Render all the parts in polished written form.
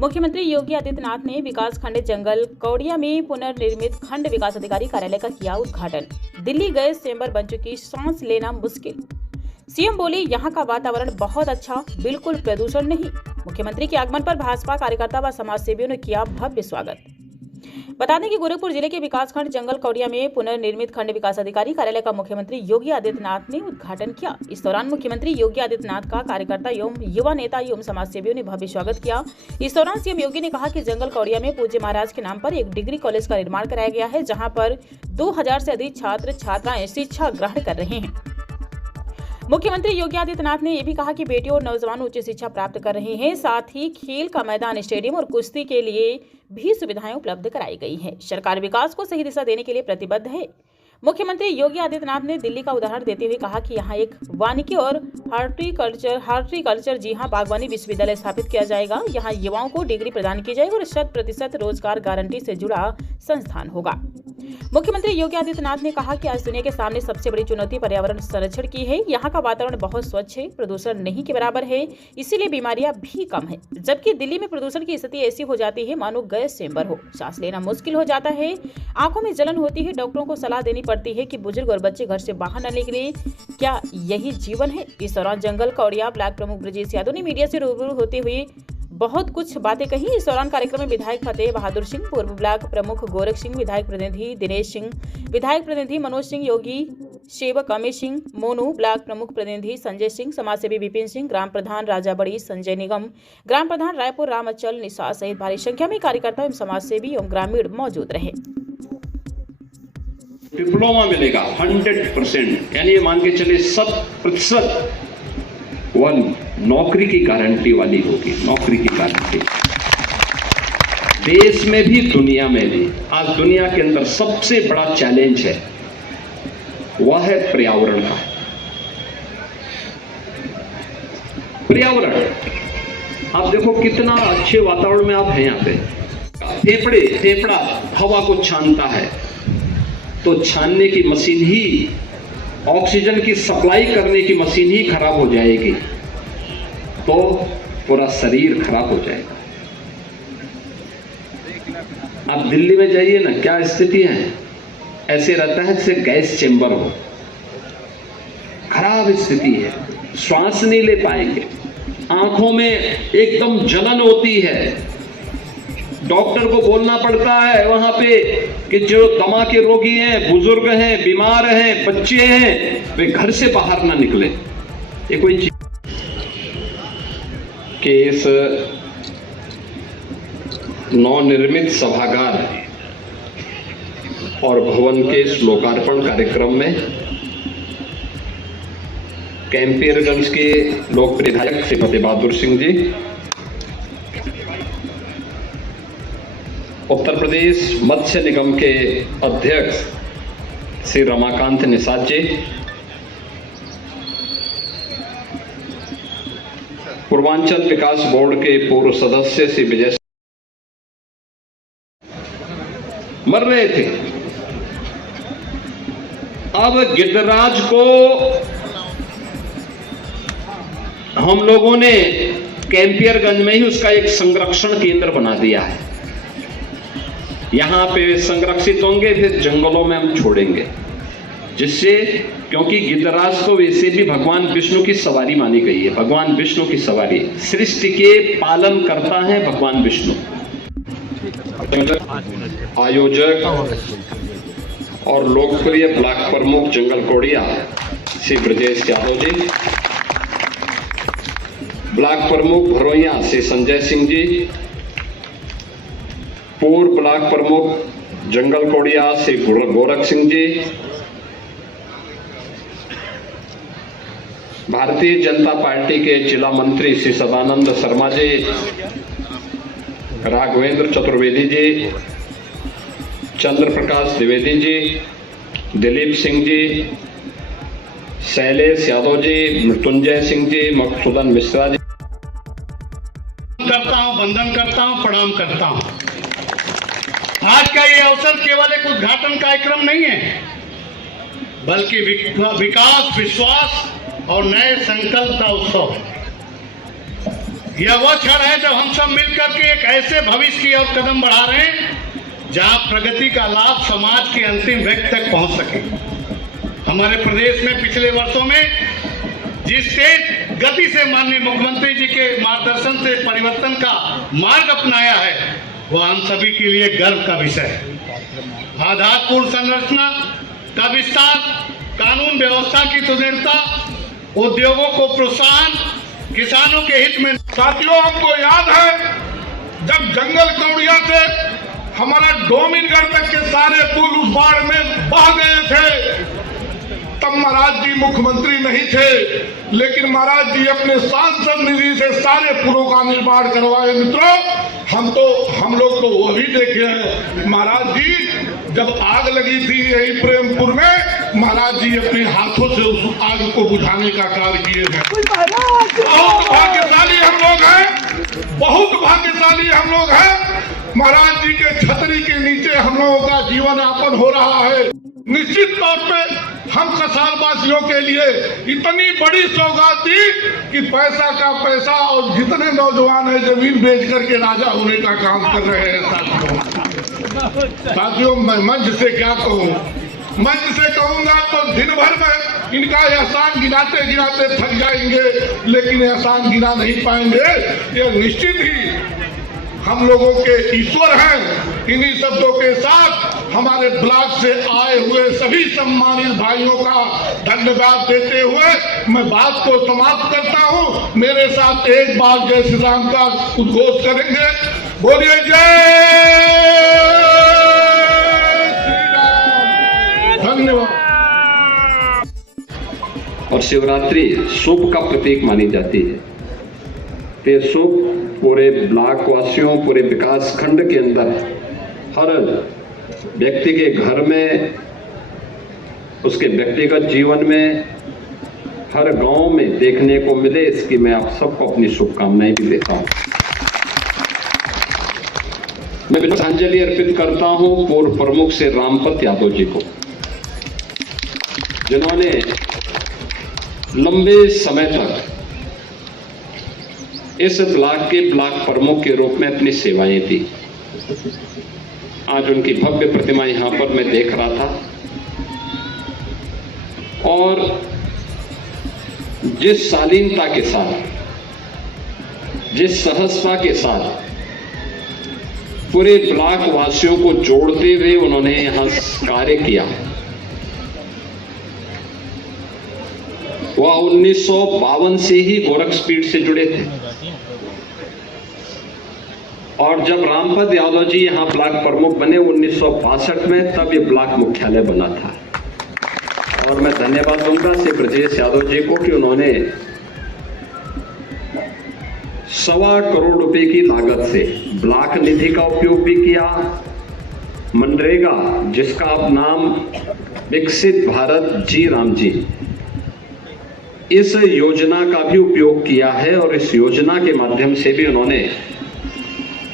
मुख्यमंत्री योगी आदित्यनाथ ने विकास खंड जंगल कौड़िया में पुनर्निर्मित खंड विकास अधिकारी कार्यालय का किया उद्घाटन। दिल्ली गैस चेंबर बन चुकी, सांस लेना मुश्किल। सीएम बोले, यहां का वातावरण बहुत अच्छा, बिल्कुल प्रदूषण नहीं। मुख्यमंत्री के आगमन पर भाजपा कार्यकर्ता व समाजसेवियों ने किया भव्य स्वागत। बता दें कि गोरखपुर जिले के विकासखंड जंगल कौड़िया में पुनर्निर्मित खंड विकास अधिकारी कार्यालय का मुख्यमंत्री योगी आदित्यनाथ ने उद्घाटन किया। इस दौरान मुख्यमंत्री योगी आदित्यनाथ का कार्यकर्ता एवं युवा नेता एवं समाजसेवियों ने भव्य स्वागत किया। इस दौरान सीएम योगी ने कहा कि जंगल कौड़िया में पूज्य महाराज के नाम पर एक डिग्री कॉलेज का निर्माण कराया गया है, जहाँ पर 2000 से अधिक छात्र छात्राएं शिक्षा ग्रहण कर रहे हैं। मुख्यमंत्री योगी आदित्यनाथ ने यह भी कहा कि बेटियों और नौजवान उच्च शिक्षा प्राप्त कर रहे हैं। साथ ही खेल का मैदान, स्टेडियम और कुश्ती के लिए भी सुविधाएं उपलब्ध कराई गई हैं। सरकार विकास को सही दिशा देने के लिए प्रतिबद्ध है। मुख्यमंत्री योगी आदित्यनाथ ने दिल्ली का उदाहरण देते हुए कहा कि यहाँ एक वानिकी और हार्टिकल्चर जी हाँ बागवानी विश्वविद्यालय स्थापित किया जाएगा। यहाँ युवाओं को डिग्री प्रदान की जाएगी और 100% रोजगार गारंटी से जुड़ा संस्थान होगा। मुख्यमंत्री योगी आदित्यनाथ ने कहा कि आज दुनिया के सामने सबसे बड़ी चुनौती पर्यावरण संरक्षण की है। यहाँ का वातावरण बहुत स्वच्छ है, प्रदूषण नहीं के बराबर है, इसीलिए बीमारियां भी कम है। जबकि दिल्ली में प्रदूषण की स्थिति ऐसी हो जाती है मानो गैस चेंबर हो, सांस लेना मुश्किल हो जाता है, आंखों में जलन होती है। डॉक्टरों को सलाह देनी पड़ती है कि बुजुर्ग और बच्चे घर से बाहर न निकले। क्या यही जीवन है? इस दौरान जंगल कौड़िया ब्लॉक प्रमुख ब्रजेश यादव ने मीडिया से रूबरू होते हुए बहुत कुछ बातें कही। इस दौरान कार्यक्रम में विधायक फतेह बहादुर सिंह, पूर्व ब्लॉक प्रमुख गोरख सिंह, विधायक प्रतिनिधि दिनेश सिंह, विधायक प्रतिनिधि मनोज सिंह योगी, सेवक अमित सिंह मोनू, ब्लॉक प्रमुख प्रतिनिधि संजय सिंह, समाजसेवी विपिन सिंह, ग्राम प्रधान राजाबड़ी संजय निगम, ग्राम प्रधान रायपुर रामअचल निशा सहित भारी संख्या में कार्यकर्ता एवं समाजसेवी एवं ग्रामीण मौजूद रहे। डिप्लोमा मिलेगा 100%, यानी मान के चले 100% वह नौकरी की गारंटी वाली होगी। नौकरी की गारंटी देश में भी दुनिया में भी। आज दुनिया के अंदर सबसे बड़ा चैलेंज है वह है पर्यावरण का। पर्यावरण आप देखो कितना अच्छे वातावरण में आप हैं। यहाँ पे फेफड़ा हवा को छानता है, तो छानने की मशीन ही, ऑक्सीजन की सप्लाई करने की मशीन ही खराब हो जाएगी तो पूरा शरीर खराब हो जाएगा। आप दिल्ली में जाइए ना, क्या स्थिति है, ऐसे रहता है जैसे गैस चेंबर हो। खराब स्थिति है, श्वास नहीं ले पाएंगे, आंखों में एकदम जलन होती है। डॉक्टर को बोलना पड़ता है वहां पे कि जो दमा के रोगी हैं, बुजुर्ग हैं, बीमार हैं, बच्चे हैं, वे घर से बाहर ना निकले। ये कोई चीज के इस नवनिर्मित सभागार और भवन के इस लोकार्पण कार्यक्रम में कैंपियरगंज के लोकप्रिय विधायक श्री फतेह बहादुर सिंह जी, उत्तर प्रदेश मत्स्य निगम के अध्यक्ष श्री रमाकांत निषाद जी, पूर्वांचल विकास बोर्ड के पूर्व सदस्य श्री विजय मर रहे थे। अब गिद्धराज को हम लोगों ने कैंपियरगंज में ही उसका एक संरक्षण केंद्र बना दिया है। यहां पे संरक्षित होंगे, फिर जंगलों में हम छोड़ेंगे, जिससे क्योंकि गिद्धराज को वैसे भी भगवान विष्णु की सवारी मानी गई है। भगवान विष्णु की सवारी, सृष्टि के पालन करता है भगवान विष्णु। आयोजक और लोकप्रिय ब्लॉक प्रमुख जंगल कौड़िया श्री ब्रजेश यादव जी, ब्लॉक प्रमुख भरोइया श्री संजय सिंह जी, पूर्व ब्लॉक प्रमुख जंगल कौड़िया श्री गोरख सिंह जी, भारतीय जनता पार्टी के जिला मंत्री श्री सदानंद शर्मा जी, राघवेंद्र चतुर्वेदी जी, चंद्र प्रकाश द्विवेदी जी, दिलीप सिंह जी, शैलेश यादव जी, मृत्युंजय सिंह जी, मकसूदन मिश्रा जी, करता हूं, वंदन करता हूं, प्रणाम करता हूं। आज का ये अवसर केवल एक उद्घाटन कार्यक्रम नहीं है, बल्कि विकास, विश्वास और नए संकल्प का उत्सव है। यह वो क्षण है जब हम सब मिलकर के एक ऐसे भविष्य की ओर कदम बढ़ा रहे हैं जहां प्रगति का लाभ समाज के अंतिम व्यक्ति तक पहुंच सके। हमारे प्रदेश में पिछले वर्षों में जिस तेज गति से माननीय मुख्यमंत्री जी के मार्गदर्शन से परिवर्तन का मार्ग अपनाया है वह हम सभी के लिए गर्व का विषय है। आधारभूत संरचना का विस्तार, कानून व्यवस्था की सुदृढ़ता, उद्योगों को प्रोत्साहन, किसानों के हित में। साथियों, हमको याद है जब जंगल कौड़िया से हमारा डोमिनगढ़ तक के सारे पुल उस बाढ़ में बह गए थे, तब महाराज जी मुख्यमंत्री नहीं थे, लेकिन महाराज जी अपने सांसद निधि से सारे पुलों का निर्माण करवाए। मित्रों, हम लोग तो वो भी देखे हैं। महाराज जी जब आग लगी थी यही प्रेमपुर में, महाराज जी अपने हाथों से उस आग को बुझाने का कार्य किए हैं। बहुत भाग्यशाली हम लोग हैं, बहुत भाग्यशाली हम लोग हैं। महाराज जी के छतरी के नीचे हम लोगों का जीवन यापन हो रहा है। निश्चित तौर पे हम कसार वासियों के लिए इतनी बड़ी सौगात दी कि पैसा का पैसा, और जितने नौजवान है जमीन बेच करके राजा होने का काम कर रहे हैं। साथियों, मैं मंच से क्या कहूँ, मंच से कहूँगा तो दिन भर में इनका एहसान गिनाते गिनाते थक जाएंगे, लेकिन एहसान गिना नहीं पाएंगे। ये निश्चित ही हम लोगों के ईश्वर हैं। इन्हीं शब्दों के साथ हमारे ब्लॉक से आए हुए सभी सम्मानित भाइयों का धन्यवाद देते हुए मैं बात को समाप्त करता हूं। मेरे साथ एक बार जय श्री राम का उद्घोष करेंगे। बोलिए जय श्री राम। धन्यवाद। और शिवरात्रि शुभ का प्रतीक मानी जाती है। ये शुभ पूरे ब्लॉक वासियों, पूरे विकास खंड के अंदर हर व्यक्ति के घर में, उसके व्यक्तिगत जीवन में, हर गांव में देखने को मिले, इसकी मैं आप सबको अपनी शुभकामनाएं भी देता हूं। मैं श्रद्धांजलि अर्पित करता हूं पूर्व प्रमुख से रामपत यादव जी को, जिन्होंने लंबे समय तक इस ब्लॉक के ब्लॉक प्रमुख के रूप में अपनी सेवाएं दी। आज उनकी भव्य प्रतिमा यहां पर मैं देख रहा था, और जिस शालीनता के साथ, जिस सहजता के साथ पूरे ब्लॉक वासियों को जोड़ते हुए उन्होंने यहां कार्य किया, वह 1952 से ही गोरखपीठ से जुड़े थे। और जब रामपत यादव जी यहां ब्लॉक प्रमुख बने 1962 में, तब ये ब्लॉक मुख्यालय बना था। और मैं धन्यवाद दूंगा श्री ब्रजेश यादव जी को कि उन्होंने 1.25 करोड़ रुपए की लागत से ब्लॉक निधि का उपयोग भी किया, मनरेगा जिसका अब नाम विकसित भारत जी राम जी, इस योजना का भी उपयोग किया है। और इस योजना के माध्यम से भी उन्होंने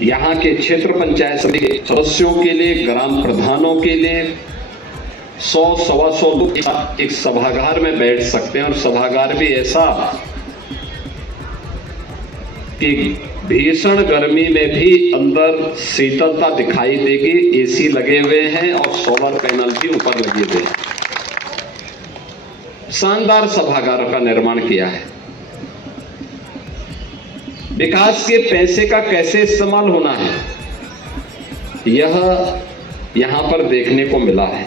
यहाँ के क्षेत्र पंचायत समिति के सदस्यों के लिए, ग्राम प्रधानों के लिए 100-125 लोग एक सभागार में बैठ सकते हैं। और सभागार भी ऐसा कि भीषण गर्मी में भी अंदर शीतलता दिखाई देगी। एसी लगे हुए हैं और सोलर पैनल भी ऊपर लगे हुए हैं। शानदार सभागारों का निर्माण किया है। विकास के पैसे का कैसे इस्तेमाल होना है, यह यहां पर देखने को मिला है।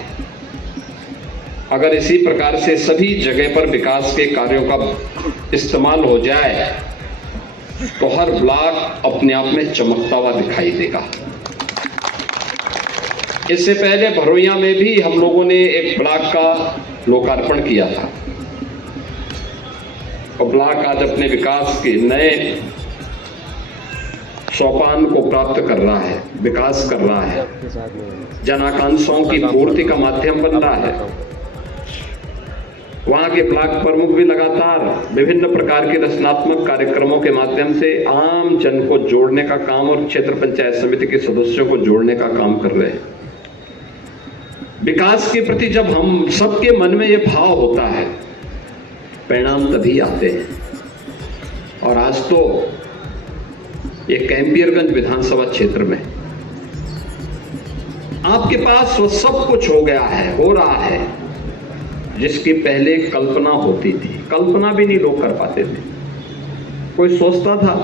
अगर इसी प्रकार से सभी जगह पर विकास के कार्यों का इस्तेमाल हो जाए तो हर ब्लॉक अपने आप में चमकता हुआ दिखाई देगा। इससे पहले भरोइया में भी हम लोगों ने एक ब्लॉक का लोकार्पण किया था, और ब्लॉक आज अपने विकास के नए सोपान को प्राप्त कर रहा है, विकास कर रहा है, जन आकांक्षाओं की पूर्ति का माध्यम बन रहा है। वहां के ब्लॉक प्रमुख भी लगातार विभिन्न प्रकार के रचनात्मक कार्यक्रमों के माध्यम से आम जन को जोड़ने का काम और क्षेत्र पंचायत समिति के सदस्यों को जोड़ने का काम कर रहे हैं। विकास के प्रति जब हम सबके मन में ये भाव होता है, परिणाम तभी आते हैं। और आज तो ये कैंपियरगंज विधानसभा क्षेत्र में आपके पास वो सब कुछ हो गया है, हो रहा है, जिसकी पहले कल्पना होती थी। कल्पना भी नहीं लोग कर पाते थे। कोई सोचता था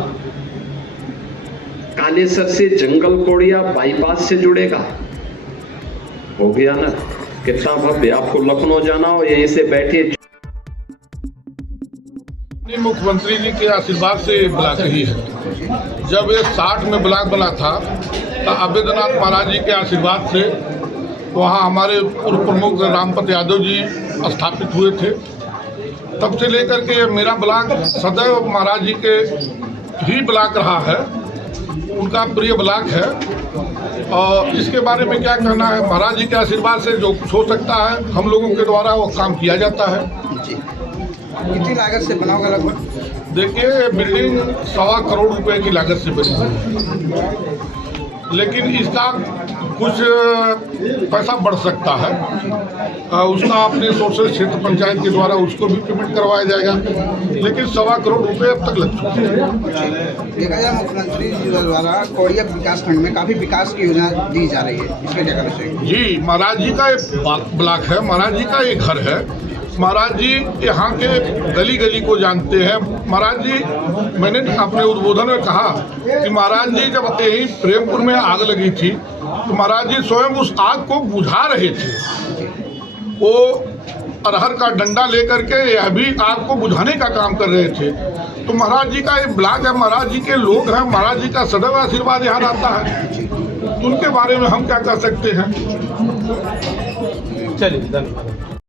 कालेसर से जंगल कौड़िया बाईपास से जुड़ेगा? हो गया ना, कितना भव्य। आपको लखनऊ जाना हो, यहीं से बैठे। मुख्यमंत्री जी के आशीर्वाद से ब्लॉक ही है। जब ये 60 में ब्लॉक बना था तो अवैधनाथ महाराज जी के आशीर्वाद से वहाँ हमारे पूर्व प्रमुख रामपत यादव जी स्थापित हुए थे। तब से लेकर के मेरा ब्लॉक सदैव महाराज जी के ही ब्लॉक रहा है, उनका प्रिय ब्लॉक है। और इसके बारे में क्या कहना है, महाराज जी के आशीर्वाद से जो कुछ हो सकता है हम लोगों के द्वारा वो काम किया जाता है। जी, कितनी लागत से बना होगा लगभग? देखिए, बिल्डिंग 1.25 करोड़ रुपए की लागत से बनी है, लेकिन इसका कुछ पैसा बढ़ सकता है। उसका अपने सोशल क्षेत्र पंचायत के द्वारा उसको भी पेमेंट करवाया जाएगा, लेकिन 1.25 करोड़ रुपए अब तक लग चुके हैं। देखा जाए मुख्यमंत्री जी द्वारा कौड़िया विकास खंड में काफी विकास की योजना दी जा रही है, इसमें क्या कहना चाहिए? जी, महाराज जी का एक ब्लॉक है, महाराज जी का एक घर है। महाराज जी यहाँ के गली गली को जानते हैं। महाराज जी, मैंने अपने उद्बोधन में कहा कि महाराज जी जब यही प्रेमपुर में आग लगी थी तो महाराज जी स्वयं उस आग को बुझा रहे थे। वो अरहर का डंडा लेकर के यह भी आग को बुझाने का काम कर रहे थे। तो महाराज जी का एक ब्लॉक है, महाराज जी के लोग हैं, महाराज जी का सदैव आशीर्वाद यहाँ आता है। उनके बारे में हम क्या कर सकते हैं? चलिए, धन्यवाद।